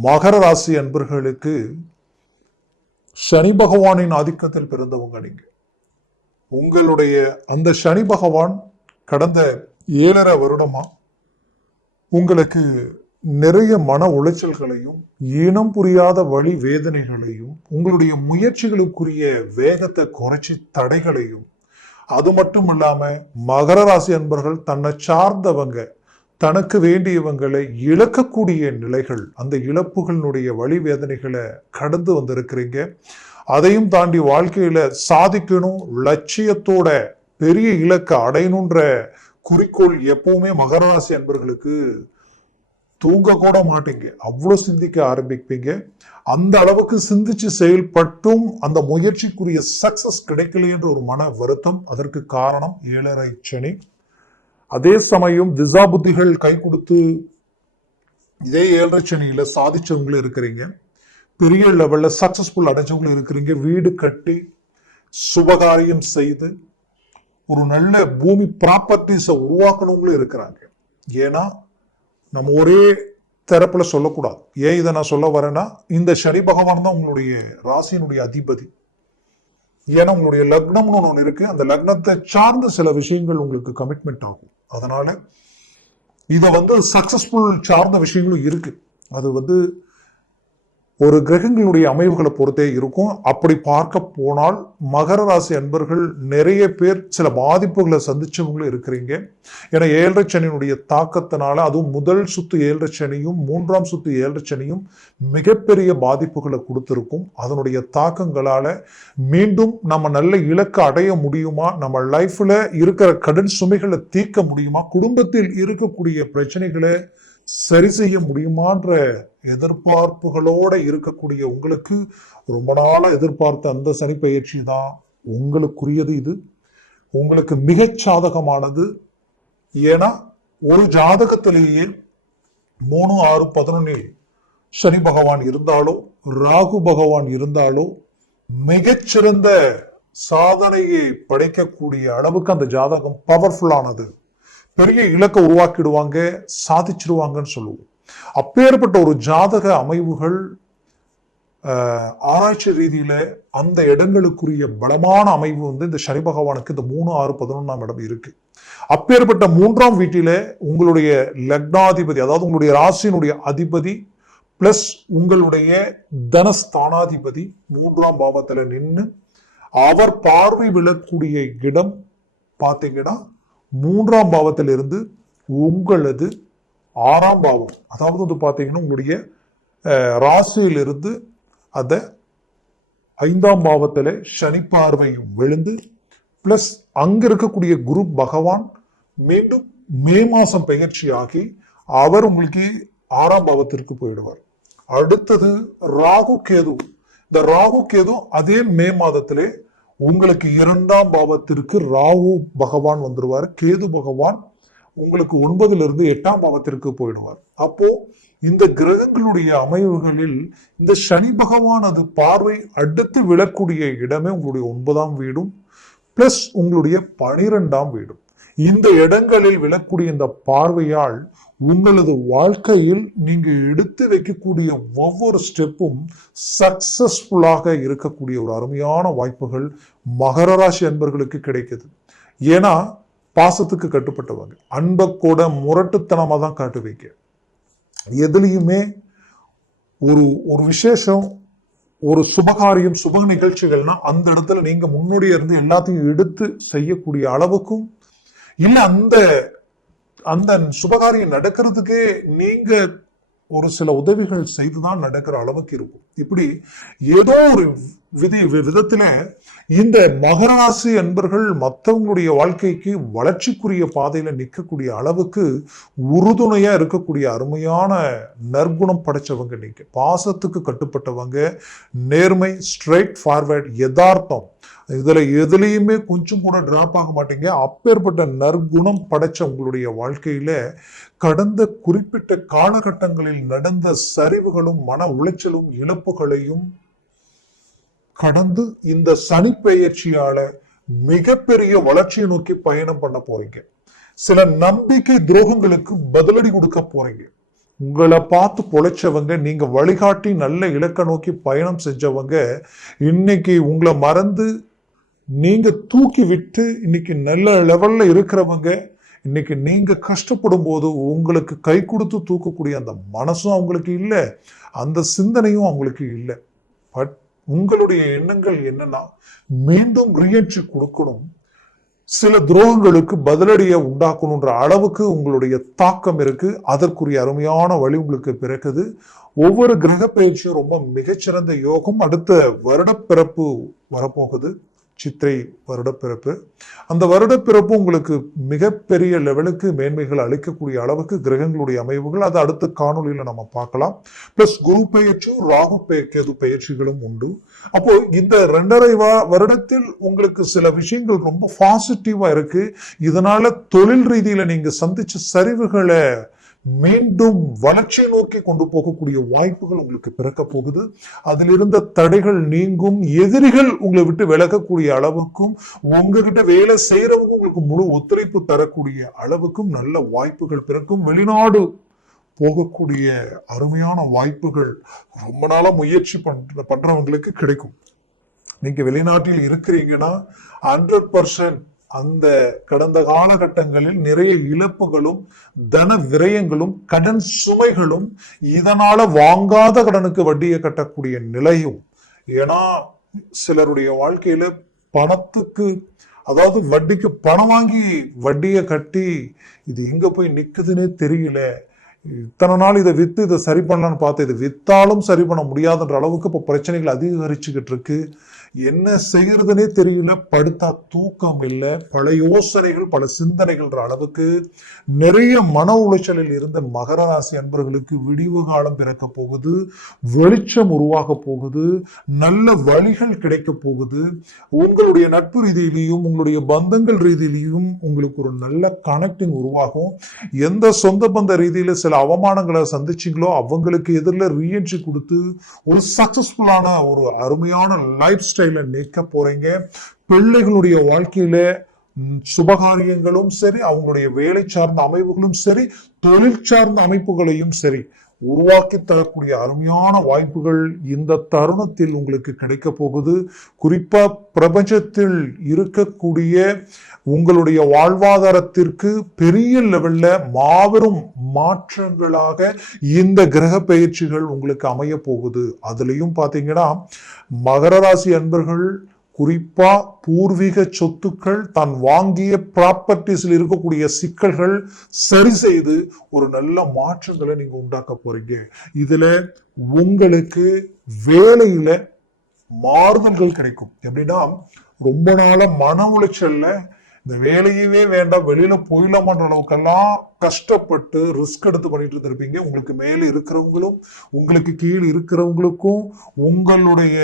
மகர ராசி அன்பர்களுக்கு சனி பகவானின் ஆதிக்கத்தில் பிறந்தவங்க நீங்கள் உங்களுடைய அந்த சனி பகவான் கடந்த ஏழரை வருடமா உங்களுக்கு நிறைய மன உளைச்சல்களையும் இனம் புரியாத வழி வேதனைகளையும் உங்களுடைய முயற்சிகளுக்குரிய வேகத்தை குறைச்சி தடைகளையும் அது மட்டும் இல்லாம மகர ராசி அன்பர்கள் தன்னை சார்ந்தவங்க தனக்கு வேண்டியவங்களை இழக்கக்கூடிய நிலைகள் அந்த இழப்புகளினுடைய வழி வேதனைகளை கடந்து வந்திருக்கிறீங்க. அதையும் தாண்டி வாழ்க்கையில் சாதிக்கணும் லட்சியத்தோட பெரிய இலக்கை அடையணுன்ற குறிக்கோள் எப்பவுமே மகராசி அன்பர்களுக்கு தூங்க கூட மாட்டீங்க. அவ்வளோ சிந்திக்க ஆரம்பிப்பீங்க. அந்த அளவுக்கு சிந்திச்சு செயல்பட்டும் அந்த முயற்சிக்குரிய சக்சஸ் கிடைக்கலையென்ற ஒரு மன வருத்தம் அதற்கு காரணம் ஏழரை சனி. அதே சமயம் திசா புத்திகள் கை கொடுத்து இதே ஏழரை சனியில சாதிச்சவங்களும் இருக்கிறீங்க. பெரிய லெவல்ல சக்சஸ்ஃபுல் அடைஞ்சவங்களும் இருக்கிறீங்க. வீடு கட்டி சுபகாரியம் செய்து ஒரு நல்ல பூமி ப்ராப்பர்ட்டிஸை உருவாக்கணுங்களும் இருக்கிறாங்க. ஏன்னா நம்ம ஒரே தரப்புல சொல்லக்கூடாது. ஏன் இதை நான் சொல்ல வரேன்னா இந்த சனி பகவான் தான் உங்களுடைய ராசியினுடைய அதிபதி. ஏன்னா உங்களுடைய லக்னம்னு ஒன்று இருக்கு. அந்த லக்னத்தை சார்ந்த சில விஷயங்கள் உங்களுக்கு கமிட்மெண்ட் ஆகும். அதனால இதை வந்து சக்சஸ்ஃபுல் சார்ந்த விஷயங்களும் இருக்கு. அது வந்து ஒரு கிரகங்களுடைய அமைவுகளை பொறுத்தே இருக்கும். அப்படி பார்க்க போனால் மகர ராசி அன்பர்கள் நிறைய பேர் சில பாதிப்புகளை சந்திச்சவங்களும் இருக்கிறீங்க. ஏன்னா ஏழரை சனியினுடைய தாக்கத்தினால அதுவும் முதல் சுத்து ஏழரை சனியும் மூன்றாம் சுத்து ஏழரை சனியும் மிகப்பெரிய பாதிப்புகளை கொடுத்துருக்கும். அதனுடைய தாக்கங்களால மீண்டும் நம்ம நல்ல இலக்கை அடைய முடியுமா? நம்ம லைஃப்ல இருக்கிற கடன் சுமைகளை தீர்க்க முடியுமா? குடும்பத்தில் இருக்கக்கூடிய பிரச்சனைகளை சரி செய்ய முடியுமான்ற எதிர்பார்ப்புகளோட இருக்கக்கூடிய உங்களுக்கு ரொம்ப நாளாக எதிர்பார்த்த அந்த சனி பயிற்சி தான் உங்களுக்குரியது இது. உங்களுக்கு மிகச் சாதகமானது. ஏன்னா ஒரு ஜாதகத்திலேயே மூணு ஆறு பதினொன்னில் சனி பகவான் இருந்தாலோ ராகு பகவான் இருந்தாலோ மிகச்சிறந்த சாதனையை படைக்கக்கூடிய அளவுக்கு அந்த ஜாதகம் பவர்ஃபுல்லானது பெரிய இலக்கை உருவாக்கிடுவாங்க சாதிச்சிருவாங்கன்னு சொல்லுவோம். அப்பேற்பட்ட ஒரு ஜாதக அமைவுகள் ஆராய்ச்சி ரீதியில அந்த இடங்களுக்குரிய பலமான அமைவு வந்து இந்த சனி பகவானுக்கு இந்த மூணு ஆறு பதினொன்றாம் இடம் இருக்கு. அப்பேற்பட்ட மூன்றாம் வீட்டில உங்களுடைய லக்னாதிபதி அதாவது உங்களுடைய ராசியினுடைய அதிபதி பிளஸ் உங்களுடைய தனஸ்தானாதிபதி மூன்றாம் பாவத்துல நின்று அவர் பார்வை விழக்கூடிய இடம் பார்த்தீங்கன்னா மூன்றாம் பாவத்திலிருந்து உங்களது ஆறாம் பாவம். அதாவது வந்து பார்த்தீங்கன்னா உங்களுடைய ராசியிலிருந்து அந்த ஐந்தாம் பாவத்தில் சனி பார்வையும் விழுந்து பிளஸ் அங்க இருக்கக்கூடிய குரு பகவான் மீண்டும் மே மாசம் பெயர்ச்சியாகி அவர் உங்களுக்கு ஆறாம் பாவத்திற்கு போயிடுவார். அடுத்தது ராகு கேது. இந்த ராகு கேது அதே மே மாதத்திலே உங்களுக்கு இரண்டாம் பாவத்திற்கு ராகு பகவான் வந்துடுவார் கேது பகவான் உங்களுக்கு ஒன்பதுல இருந்து எட்டாம் பாவத்திற்கு போயிடுவார். அப்போ இந்த கிரகங்களுடைய அமைவுகளில் இந்த சனி பகவான் அது பார்வை அடுத்து விழக்கூடிய இடமே உங்களுடைய ஒன்பதாம் வீடும் பிளஸ் உங்களுடைய பனிரெண்டாம் வீடும். இந்த இடங்களில் விழக்கூடிய இந்த பார்வையால் உங்களது வாழ்க்கையில் நீங்கள் எடுத்து வைக்கக்கூடிய ஒவ்வொரு ஸ்டெப்பும் சக்சஸ்ஃபுல்லாக இருக்கக்கூடிய ஒரு அருமையான வாய்ப்புகள் மகர ராசி அன்பர்களுக்கு கிடைக்குது. ஏன்னா பாசத்துக்கு கட்டுப்பட்டவங்க. அன்பை கூட முரட்டுத்தனமாக தான் காட்டுவீங்க. எதுலேயுமே ஒரு ஒரு விசேஷம் ஒரு சுபகாரியம் சுப நிகழ்ச்சிகள்னா அந்த இடத்துல நீங்கள் முன்னோடியா இருந்து எல்லாத்தையும் எடுத்து செய்யக்கூடிய அளவுக்கும் இல்லை அந்த அந்த சுபகாரியம் நடக்கிறதுக்கே நீங்க ஒரு சில உதவிகள் செய்துதான் நடக்கிற அளவுக்கு இருக்கும். இப்படி ஏதோ ஒரு விதி வி- விதத்துல இந்த மகர ராசி அன்பர்கள் மற்றவங்களுடைய வாழ்க்கைக்கு வளர்ச்சிக்குரிய பாதையில நிற்கக்கூடிய அளவுக்கு உறுதுணையா இருக்கக்கூடிய அருமையான நற்குணம் படைச்சவங்க நீங்க. பாசத்துக்கு கட்டுப்பட்டவங்க நேர்மை ஸ்ட்ரைட் ஃபார்வர்ட் யதார்த்தம். இதில் எதுலேயுமே கொஞ்சம் கூட டிராப் ஆக மாட்டீங்க. அப்பேற்பட்ட நற்குணம் படைச்ச உங்களுடைய வாழ்க்கையில் கடந்த குறிப்பிட்ட காலகட்டங்களில் நடந்த சரிவுகளும் மன உளைச்சலும் இழப்புகளையும் கடந்து இந்த சனி பெயர்ச்சியால மிகப்பெரிய வளர்ச்சியை நோக்கி பயணம் பண்ண போறீங்க. சில நம்பிக்கை துரோகங்களுக்கு பதிலடி கொடுக்க போறீங்க. உங்களை பார்த்து பொழைச்சவங்க நீங்க வழிகாட்டி நல்ல இலக்க நோக்கி பயணம் செஞ்சவங்க இன்னைக்கு உங்களை மறந்து நீங்கள் தூக்கி விட்டு இன்னைக்கு நல்ல லெவலில் இருக்கிறவங்க இன்னைக்கு நீங்கள் கஷ்டப்படும் போது உங்களுக்கு கை கொடுத்து தூக்கக்கூடிய அந்த மனசும் அவங்களுக்கு இல்லை அந்த சிந்தனையும் அவங்களுக்கு இல்லை. பட் உங்களுடைய எண்ணங்கள் என்னன்னா மீண்டும் ரீஎன்ட்ரி கொடுக்கணும். சில துரோகங்களுக்கு பதிலடியை உண்டாக்கணுன்ற அளவுக்கு உங்களுடைய தாக்கம் இருக்கு. அதற்குரிய அருமையான வழி உங்களுக்கு பிறக்குது. ஒவ்வொரு கிரக பயிற்சியும் ரொம்ப மிகச்சிறந்த யோகம். அடுத்த வருடப்பிறப்பு வரப்போகுது. சித்திரை வருடப்பிறப்பு. அந்த வருடப்பிறப்பு உங்களுக்கு மிகப்பெரிய லெவலுக்கு மேன்மைகள் அளிக்கக்கூடிய அளவுக்கு கிரகங்களுடைய அமைவுகள். அது அடுத்த காணொலியில் நம்ம பார்க்கலாம். பிளஸ் குரு பெயர்ச்சியும் ராகு கேது பயிற்சிகளும் உண்டு. அப்போ இந்த ரெண்டரை வா- வருடத்தில் உங்களுக்கு சில விஷயங்கள் ரொம்ப பாசிட்டிவாக இருக்கு. இதனால தொழில் ரீதியில் நீங்கள் சந்திச்ச சரிவுகளை மீண்டும் வளர்ச்சியை நோக்கி கொண்டு போகக்கூடிய வாய்ப்புகள் உங்களுக்கு பிறக்க போகுது. அதில் இருந்த தடைகள் நீங்கும். எதிரிகள் உங்களை விட்டு விலகக்கூடிய அளவுக்கும் உங்ககிட்ட வேலை செய்யறவங்க உங்களுக்கு முழு ஒத்துழைப்பு தரக்கூடிய அளவுக்கும் நல்ல வாய்ப்புகள் பிறக்கும். வெளிநாடு போகக்கூடிய அருமையான வாய்ப்புகள் ரொம்ப நாளா முயற்சி பண்ற பண்றவங்களுக்கு கிடைக்கும். நீங்க வெளிநாட்டில் இருக்கிறீங்கன்னா ஹண்ட்ரட் பர்சன்ட் அந்த கடந்த காலகட்டங்களில் நிறைய இழப்புகளும் தன விரயங்களும் கடன் சுமைகளும் இதனால வாங்காத கடனுக்கு வட்டியை கட்டக்கூடிய நிலையும். ஏன்னா சிலருடைய வாழ்க்கையில பணத்துக்கு அதாவது வட்டிக்கு பணம் வாங்கி வட்டியை கட்டி இது எங்க போய் நிக்குதுன்னே தெரியல. இத்தனை நாள் இதை வித்து இதை சரி பண்ணலான்னு பார்த்து இதை வித்தாலும் சரி பண்ண முடியாதுன்ற அளவுக்கு இப்போ பிரச்சனைகள் அதிகரிச்சுக்கிட்டு இருக்கு. என்ன செய்யறதுனே தெரியல. படுத்தா தூக்கம் இல்லை. பல யோசனைகள் பல சிந்தனைகள்ன்ற அளவுக்கு நிறைய மன உளைச்சலில் இருந்த மகர ராசி அன்பர்களுக்கு விடிவு காலம் பிறக்க போகுது. வெளிச்சம் உருவாக போகுது. நல்ல வழிகள் கிடைக்க போகுது. உங்களுடைய நட்பு ரீதியிலையும் உங்களுடைய பந்தங்கள் ரீதியிலையும் உங்களுக்கு ஒரு நல்ல கனெக்டிங் உருவாகும். எந்த சொந்த பந்த ரீதியில் சில அவமானங்களை சந்திச்சீங்களோ அவங்களுக்கு எதிரில் ரீஎன்ட்ரி கொடுத்து ஒரு சக்ஸஸ்ஃபுல்லான ஒரு அருமையான லைஃப் ஸ்டைலை நிற்க போறீங்க. பிள்ளைகளுடைய வாழ்க்கையில சுபகாரியங்களும் சரி அவங்களுடைய வேலை சார்ந்த அமைப்புகளும் சரி தொழில் சார்ந்த அமைப்புகளையும் சரி. உருவாக்கி தரக்கூடிய அருமையான வாய்ப்புகள் இந்த தருணத்தில் உங்களுக்கு கிடைக்க போகுது. குறிப்பா பிரபஞ்சத்தில் இருக்கக்கூடிய உங்களுடைய வாழ்வாதாரத்திற்கு பெரிய லெவல்ல மாபெரும் மாற்றங்களாக இந்த கிரக பயிற்சிகள் உங்களுக்கு அமைய போகுது. அதுலயும் பாத்தீங்கன்னா மகர ராசி அன்பர்கள் குறிப்பா பூர்வீக சொத்துக்கள் தான் வாங்கிய ப்ராப்பர்ட்டிஸில் இருக்கக்கூடிய சிக்கல்கள் சரி செய்து ஒரு நல்ல மாற்றங்களை நீங்க உண்டாக்க போறீங்க. இதுல உங்களுக்கு வேலையில மாறுதல்கள் கிடைக்கும். எப்படின்னா ரொம்ப நாள மன உளைச்சல்ல இந்த வேலையவே வேண்டாம் வெளியில போயிடலாமான்ற அளவுக்கெல்லாம் கஷ்டப்பட்டு ரிஸ்க் எடுத்து பண்ணிட்டு இருந்திருப்பீங்க. உங்களுக்கு மேல இருக்கிறவங்களும் உங்களுக்கு கீழ் இருக்கிறவங்களுக்கும் உங்களுடைய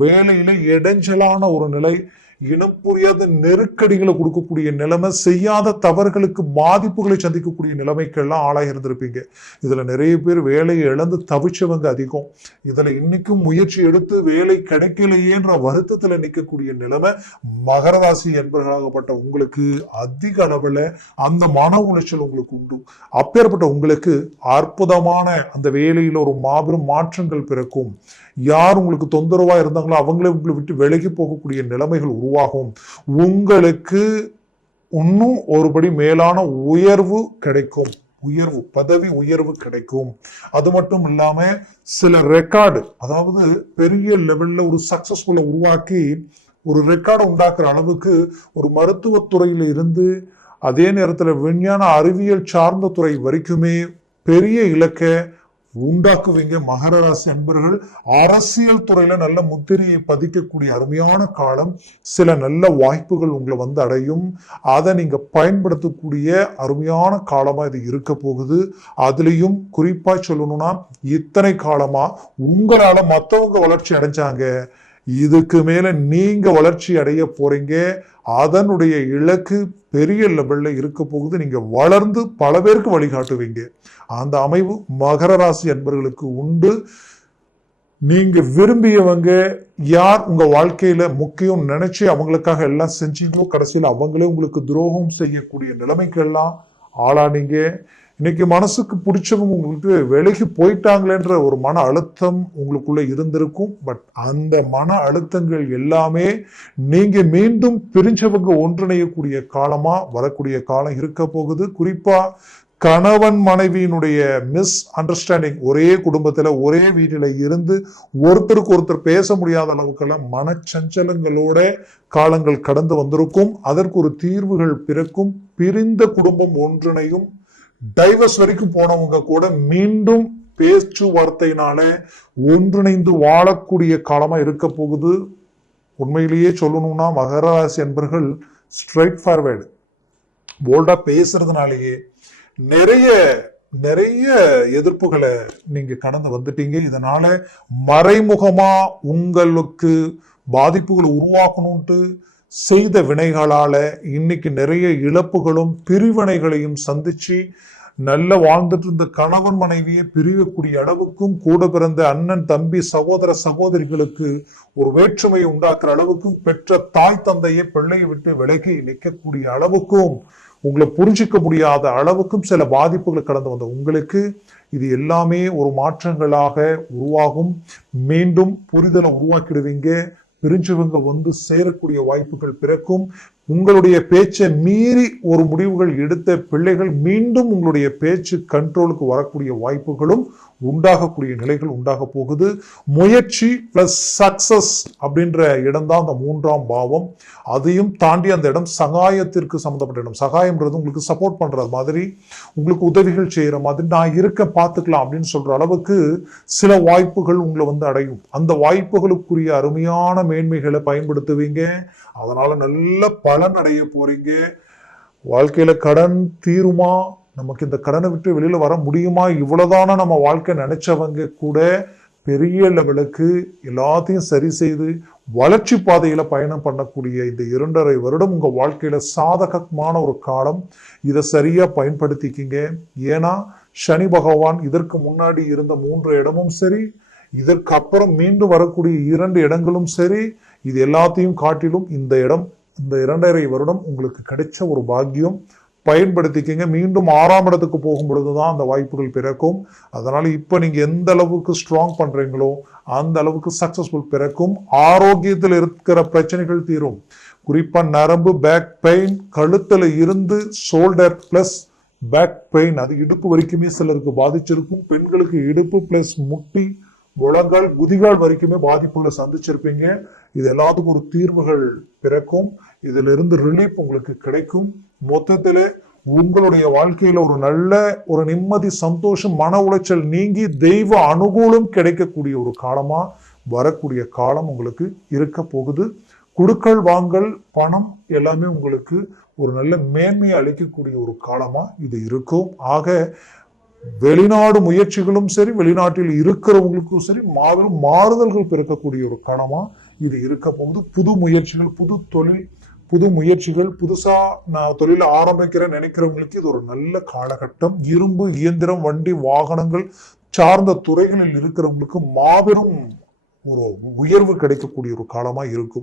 வேலையில இடைஞ்சலான ஒரு நிலை இனம் புரியாத நெருக்கடிகளை கொடுக்கக்கூடிய நிலைமை செய்யாத தவறுகளுக்கு பாதிப்புகளை சந்திக்கக்கூடிய நிலைமைக்கெல்லாம் ஆளாக இருந்திருப்பீங்க. இதில் நிறைய பேர் வேலையை இழந்து தவிச்சவங்க அதிகம். இதில் இன்னைக்கும் முயற்சி எடுத்து வேலை கிடைக்கலையேன்ற வருத்தத்தில் நிற்கக்கூடிய நிலைமை மகரராசி என்பவர்களாகப்பட்ட உங்களுக்கு அதிக அளவில் அந்த மன உளைச்சல் உங்களுக்கு உண்டு. அப்பேற்பட்ட உங்களுக்கு அற்புதமான அந்த வேலையில் ஒரு மாபெரும் மாற்றங்கள் பிறக்கும். யார் உங்களுக்கு தொந்தரவாக இருந்தாங்களோ அவங்களே உங்களை விட்டு விலகி போகக்கூடிய நிலைமைகள் உருவாகும். உங்களுக்கு இன்னும் ஒருபடி மேலான உயர்வு கிடைக்கும். உயர்வு பதவி உயர்வு கிடைக்கும். அது மட்டும் இல்லாம சில ரெக்கார்டு அதாவது பெரிய லெவல்ல ஒரு சக்சஸ்ஃபுல்லை உருவாக்கி ஒரு ரெக்கார்டை உண்டாக்குற அளவுக்கு ஒரு மருத்துவத்துறையில இருந்து அதே நேரத்தில் விஞ்ஞான அறிவியல் சார்ந்த துறை வரைக்குமே பெரிய இலக்கை உண்டாக்குவீங்க. மகர ராசி அன்பர்கள் அரசியல் துறையில நல்ல முத்திரையை பதிக்கக்கூடிய அருமையான காலம். சில நல்ல வாய்ப்புகள் உங்களை வந்து அடையும். அதை நீங்க பயன்படுத்தக்கூடிய அருமையான காலமா இது இருக்க போகுது. அதுலயும் குறிப்பா சொல்லணும்னா இத்தனை காலமா உங்களால மத்தவங்க வளர்ச்சி அடைஞ்சாங்க. இதுக்கு மேலே நீங்கள் வளர்ச்சி அடைய போகிறீங்க அதனுடைய இலக்கு பெரிய லெவலில் இருக்க போகுது. நீங்கள் வளர்ந்து பல பேருக்கு வழிகாட்டுவீங்க. அந்த அமைவு மகர ராசி அன்பர்களுக்கு உண்டு. நீங்கள் விரும்பியவங்க யார் உங்கள் வாழ்க்கையில் முக்கியம் நினச்சி அவங்களுக்காக எல்லாம் செஞ்சீங்களோ கடைசியில் அவங்களே உங்களுக்கு துரோகம் செய்யக்கூடிய நிலைமைக்கெல்லாம் ஆளானீங்க. இன்னைக்கு மனசுக்கு பிடிச்சவங்க உங்களுக்கு விலகி போயிட்டாங்களேன்ற ஒரு மன அழுத்தம் உங்களுக்குள்ள இருந்திருக்கும். பட் அந்த மன அழுத்தங்கள் எல்லாமே நீங்க மீண்டும் பிரிஞ்சவங்க ஒன்றிணையக்கூடிய காலமா வரக்கூடிய காலம் இருக்க போகுது. குறிப்பா கணவன் மனைவியினுடைய மிஸ் அண்டர்ஸ்டாண்டிங் ஒரே குடும்பத்தில் ஒரே வீட்டில் இருந்து ஒருத்தருக்கு ஒருத்தர் பேச முடியாத அளவுக்கெல்லாம் மனச்சஞ்சலங்களோட காலங்கள் கடந்து வந்திருக்கும். அதற்கு ஒரு தீர்வுகள் பிறக்கும். பிரிந்த குடும்பம் ஒன்றிணையும். டைவர்ஸ் வரைக்கும் போனவங்க கூட மீண்டும் பேச்சுவார்த்தையினால ஒன்றிணைந்து வாழக்கூடிய காலமா இருக்க போகுது. உண்மையிலேயே சொல்லணும்னா மகர ராசி என்பர்கள் ஸ்ட்ரைட் ஃபார்வேர்டு போல்டா பேசுறதுனாலேயே நிறைய நிறைய எதிர்ப்புகளை நீங்க கடந்து வந்துட்டீங்க. இதனால மறைமுகமா உங்களுக்கு பாதிப்புகளை உருவாக்கணும்ட்டு செய்த வினைகளால் இன்னைக்கு நிறைய இழப்புகளும் பிரிவினைகளையும் சந்திச்சு நல்ல வாழ்ந்துட்டு இருந்த கணவன் மனைவியை பிரிவக்கூடிய அளவுக்கும் கூட பிறந்த அண்ணன் தம்பி சகோதர சகோதரிகளுக்கு ஒரு வேற்றுமையை உண்டாக்குற அளவுக்கும் பெற்ற தாய் தந்தையை பிள்ளையை விட்டு விலகி நிற்கக்கூடிய அளவுக்கும் உங்களை புரிஞ்சிக்க முடியாத அளவுக்கும் சில பாதிப்புகளை கடந்து வந்த உங்களுக்கு இது எல்லாமே ஒரு மாற்றங்களாக உருவாகும். மீண்டும் புரிதலை உருவாக்கிடுவீங்க. பிரிஞ்சவங்க வந்து சேரக்கூடிய வாய்ப்புகள் பிறக்கும். உங்களுடைய பேச்சை மீறி ஒரு முடிவுகள் எடுத்த பிள்ளைகள் மீண்டும் உங்களுடைய பேச்சு கண்ட்ரோலுக்கு வரக்கூடிய வாய்ப்புகளும் உண்டாகக்கூடிய நிலைகள் உண்டாக போகுது. முயற்சி பிளஸ் சக்சஸ் அப்படின்ற இடம் தான் அந்த மூன்றாம் பாவம். அதையும் தாண்டி அந்த இடம் சகாயத்திற்கு சம்மந்தப்பட்ட இடம். சகாயம்ன்றது உங்களுக்கு சப்போர்ட் பண்ணுற மாதிரி உங்களுக்கு உதவிகள் செய்கிற மாதிரி நான் இருக்க பார்த்துக்கலாம் அப்படின்னு சொல்கிற அளவுக்கு சில வாய்ப்புகள் உங்களை வந்து அடையும். அந்த வாய்ப்புகளுக்குரிய அருமையான மேன்மைகளை பயன்படுத்துவீங்க. அதனால் நல்ல பலன் அடைய போறீங்க. வாழ்க்கையில கடன் தீருமா? நமக்கு இந்த கடனை விட்டு வெளியில வர முடியுமா? இவ்வளவுதான நம்ம வாழ்க்கை நினைச்சவங்க கூட பெரிய லெவலுக்கு எல்லாத்தையும் சரி செய்து வளர்ச்சி பாதையில பயணம் பண்ணக்கூடிய இந்த இரண்டரை வருடம் உங்க வாழ்க்கையில சாதகமான ஒரு காலம். இதை சரியா பயன்படுத்திக்கிங்க. ஏன்னா சனி பகவான் இதற்கு முன்னாடி இருந்த மூன்று இடமும் சரி இதற்கு அப்புறம் மீண்டும் வரக்கூடிய இரண்டு இடங்களும் சரி இது எல்லாத்தையும் காட்டிலும் இந்த இடம் இந்த இரண்டரை வருடம் உங்களுக்கு கிடைச்ச ஒரு பாக்கியம். பயன்படுத்திக்கிங்க. மீண்டும் ஆறாம் இடத்துக்கு போகும் பொழுது தான் அந்த வாய்ப்புகள் பிறக்கும். அதனால் இப்போ நீங்கள் எந்த அளவுக்கு ஸ்ட்ராங் பண்ணுறீங்களோ அந்த அளவுக்கு சக்ஸஸ்ஃபுல் பிறக்கும். ஆரோக்கியத்தில் இருக்கிற பிரச்சனைகள் தீரும். குறிப்பாக நரம்பு பேக் பெயின் கழுத்தில் இருந்து ஷோல்டர் ப்ளஸ் பேக் பெயின் அது இடுப்பு வரைக்குமே சிலருக்கு பாதிச்சிருக்கும். பெண்களுக்கு இடுப்பு ப்ளஸ் முட்டி முழங்கால் குதிகால் வரைக்குமே பாதிப்புகளை சந்திச்சிருப்பீங்க. இது எல்லாத்துக்கும் ஒரு தீர்வுகள் பிறக்கும். இதுல இருந்து ரிலீஃப் உங்களுக்கு கிடைக்கும். மொத்தத்துல உங்களுடைய வாழ்க்கையில ஒரு நல்ல ஒரு நிம்மதி சந்தோஷம் மன உளைச்சல் நீங்கி தெய்வ அனுகூலம் கிடைக்கக்கூடிய ஒரு காலமா வரக்கூடிய காலம் உங்களுக்கு இருக்க போகுது. குடுக்கல் வாங்கல் பணம் எல்லாமே உங்களுக்கு ஒரு நல்ல மேன்மையை அளிக்கக்கூடிய ஒரு காலமா இது இருக்கும். ஆக வெளிநாடு முயற்சிகளும் சரி வெளிநாட்டில் இருக்கிறவங்களுக்கும் சரி மாபெரும் மாறுதல்கள் பிறக்கக்கூடிய ஒரு கணமாக இது இருக்க போகுது. புது முயற்சிகள் புது தொழில் புது முயற்சிகள் புதுசா நான் தொழில் ஆரம்பிக்கிறேன் நினைக்கிறவங்களுக்கு இது ஒரு நல்ல காலகட்டம். இரும்பு இயந்திரம் வண்டி வாகனங்கள் சார்ந்த துறைகளில் இருக்கிறவங்களுக்கு மாபெரும் ஒரு உயர்வு கிடைக்கக்கூடிய ஒரு காலமா இருக்கும்.